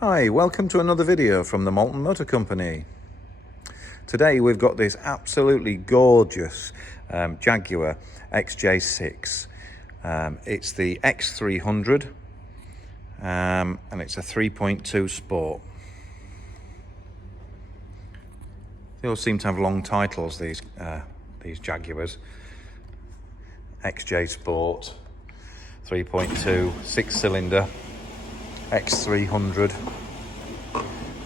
Hi, welcome to another video from the Malton Motor Company. Today we've got this absolutely gorgeous Jaguar XJ6. It's the X300 and it's a 3.2 Sport. They all seem to have long titles, these Jaguars. XJ Sport, 3.2, 6-cylinder, X300.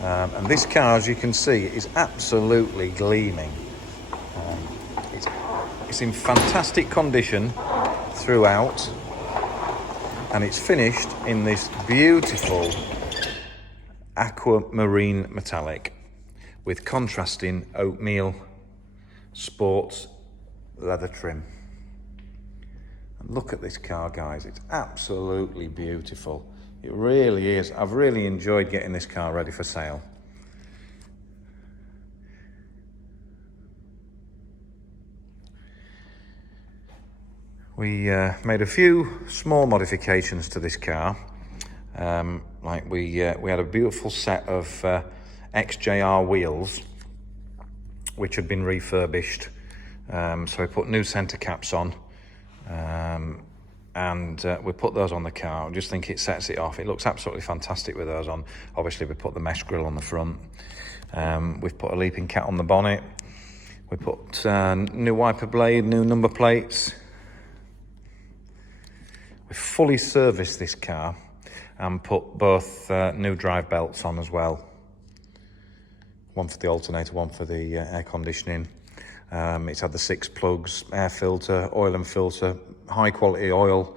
And this car, as you can see, is absolutely gleaming. It's in fantastic condition throughout, and it's finished in this beautiful aquamarine metallic with contrasting oatmeal sports leather trim. And look at this car, guys, it's absolutely beautiful. It really is. I've really enjoyed getting this car ready for sale. We made a few small modifications to this car. Like we had a beautiful set of XJR wheels, which had been refurbished. So we put new centre caps on. And we put those on the car. I just think it sets it off. It looks absolutely fantastic with those on. Obviously, we put the mesh grille on the front. We've put a leaping cat on the bonnet. We put new wiper blade, new number plates. We fully serviced this car and put both new drive belts on as well. One for the alternator, one for the air conditioning. It's had the 6 plugs, air filter, oil and filter, high quality oil.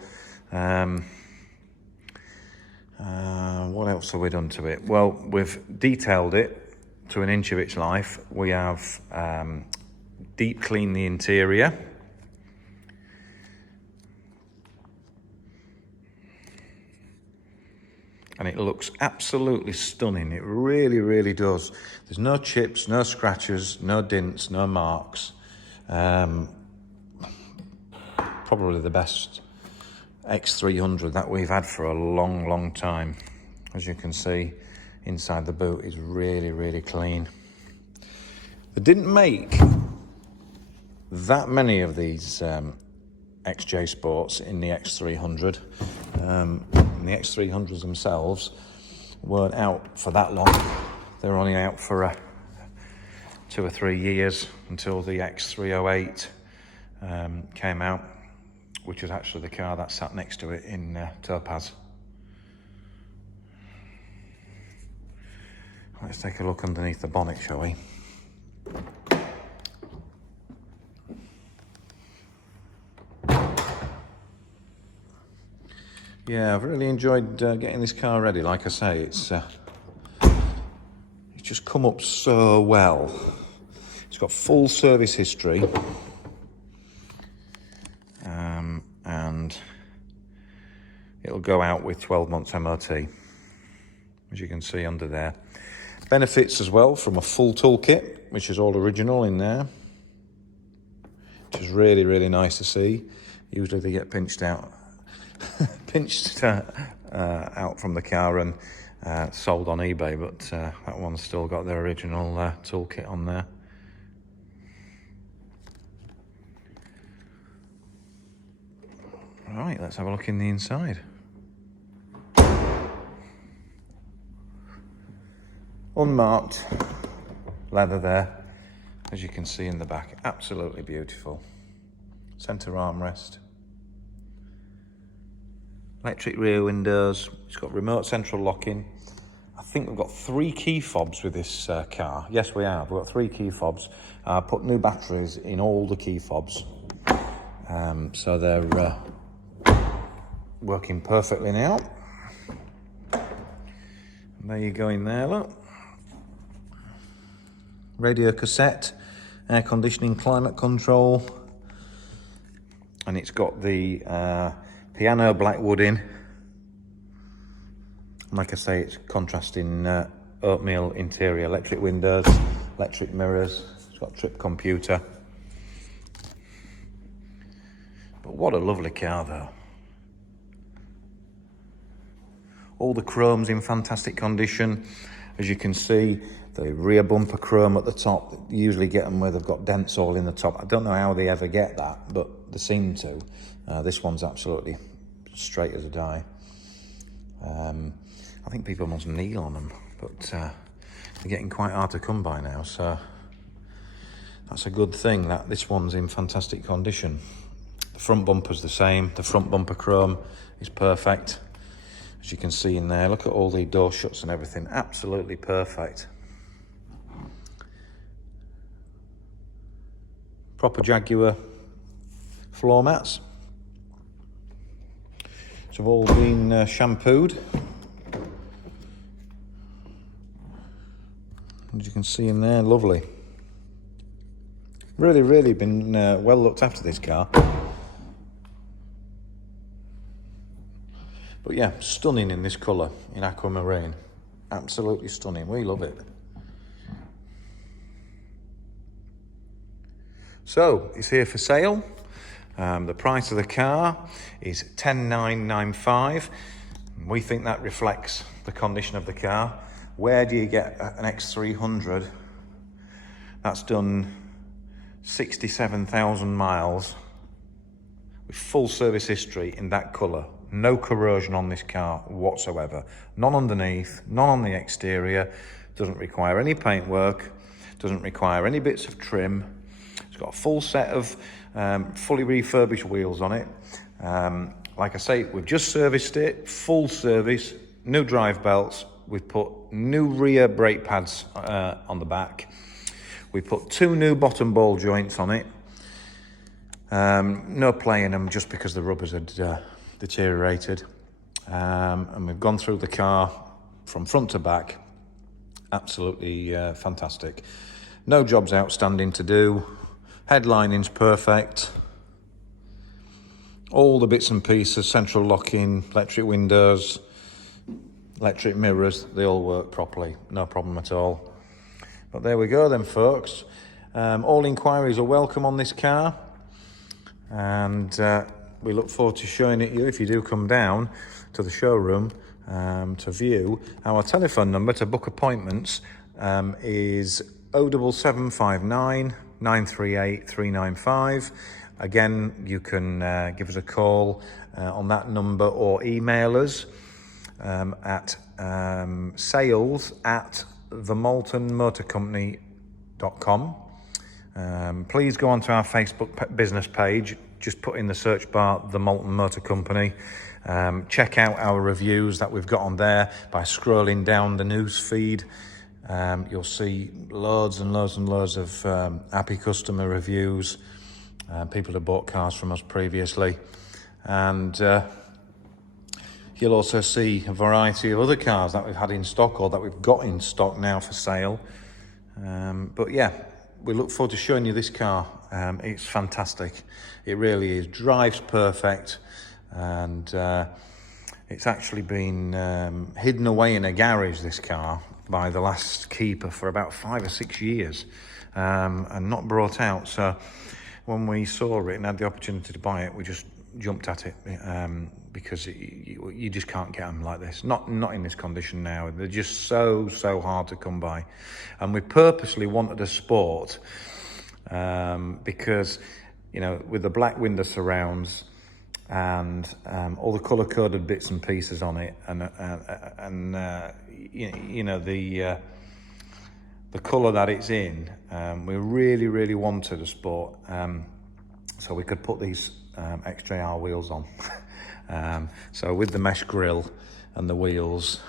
What else have we done to it? Well, we've detailed it to an inch of its life. We have deep cleaned the interior. And it looks absolutely stunning. It really, really does. There's no chips, no scratches, no dents, no marks. Probably the best X300 that we've had for a long, long time. As you can see, inside the boot is really, really clean. They didn't make that many of these XJ Sports in the X300. And the X300s themselves weren't out for that long. They were only out for 2 or 3 years until the X308 came out, which was actually the car that sat next to it in Topaz. Let's take a look underneath the bonnet, shall we? Yeah, I've really enjoyed getting this car ready. Like I say, it's just come up so well. It's got full service history, and it'll go out with 12 months MOT, as you can see under there. Benefits as well from a full toolkit, which is all original in there, which is really, really nice to see. Usually they get pinched out out from the car and sold on eBay, but that one's still got their original toolkit on there. Right, let's have a look in the inside. Unmarked leather there, as you can see in the back. Absolutely beautiful. Centre armrest. Electric rear windows. It's got remote central locking. I think we've got 3 key fobs with this car. Yes, we have. We've got 3 key fobs. Put new batteries in all the key fobs. So they're working perfectly now. And there you go in there, look. Radio cassette, air conditioning, climate control. And it's got the piano black wood in. Like I say, it's contrasting oatmeal interior, electric windows, electric mirrors. It's got trip computer. But what a lovely car though. All the chrome's in fantastic condition. As you can see, the rear bumper chrome at the top, you usually get them where they've got dents all in the top. I don't know how they ever get that, but they seem to. This one's absolutely straight as a die. I think people must kneel on them, but they're getting quite hard to come by now, so that's a good thing that this one's in fantastic condition. The front bumper's the same. The front bumper chrome is perfect. As you can see in there, look at all the door shuts and everything, absolutely perfect. Proper Jaguar floor mats. So they've all been shampooed. As you can see in there, lovely. Really been well looked after, this car. But yeah, stunning in this colour, in aquamarine. Absolutely stunning, we love it. So, it's here for sale. The price of the car is $10,995. We think that reflects the condition of the car. Where do you get an X300 that's done 67,000 miles with full service history in that colour? No corrosion on this car whatsoever. None underneath, none on the exterior. Doesn't require any paintwork, doesn't require any bits of trim. It's got a full set of fully refurbished wheels on it. Like I say, we've just serviced it, full service, new drive belts. We've put new rear brake pads on the back. We put 2 new bottom ball joints on it. No play in them just because the rubbers had deteriorated. And we've gone through the car from front to back. Absolutely fantastic. No jobs outstanding to do. Headlining's perfect. All the bits and pieces, central locking, electric windows, electric mirrors, they all work properly. No problem at all. But there we go then, folks. All inquiries are welcome on this car. And we look forward to showing it you if you do come down to the showroom to view. Our telephone number to book appointments is 07759 938 395. Again, you can give us a call on that number or email us at sales@themaltonmotorcompany.com. Please go onto our Facebook business page. Just put in the search bar The Malton Motor Company. Check out our reviews that we've got on there by scrolling down the news feed. You'll see loads and loads of happy customer reviews, people that bought cars from us previously, and you'll also see a variety of other cars that we've had in stock or that we've got in stock now for sale. But yeah, we look forward to showing you this car. It's fantastic. It really is. Drives perfect, and it's actually been hidden away in a garage, this car, by the last keeper for about 5 or 6 years, and not brought out. So when we saw it and had the opportunity to buy it, we just jumped at it, because you just can't get them like this. Not in this condition now. They're just so hard to come by. And we purposely wanted a sport, because, you know, with the black window surrounds and all the colour-coded bits and pieces on it, and you know the colour that it's in, we really wanted a sport, so we could put these XJR wheels on. So with the mesh grille and the wheels,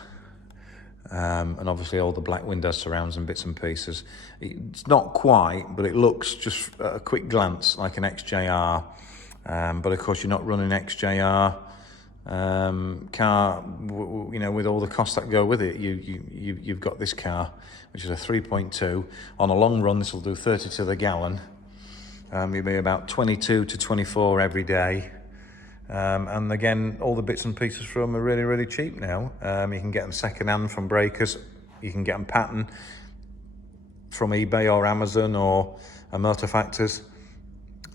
and obviously all the black window surrounds and bits and pieces, it's not quite, but it looks just at a quick glance like an XJR. But of course, you're not running XJR car, you know, with all the costs that go with it. You've got this car, which is a 3.2. On a long run, this will do 30 to the gallon. You'll be about 22 to 24 every day. And again, all the bits and pieces from them are really cheap now. You can get them second hand from breakers. You can get them pattern from eBay or Amazon or a Motor Factors.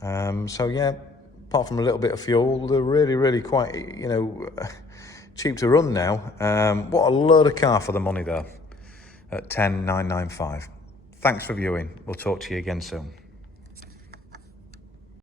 So yeah, apart from a little bit of fuel, they're really quite, you know, cheap to run now. What a load of car for the money though, at 10,995. Thanks for viewing. We'll talk to you again soon.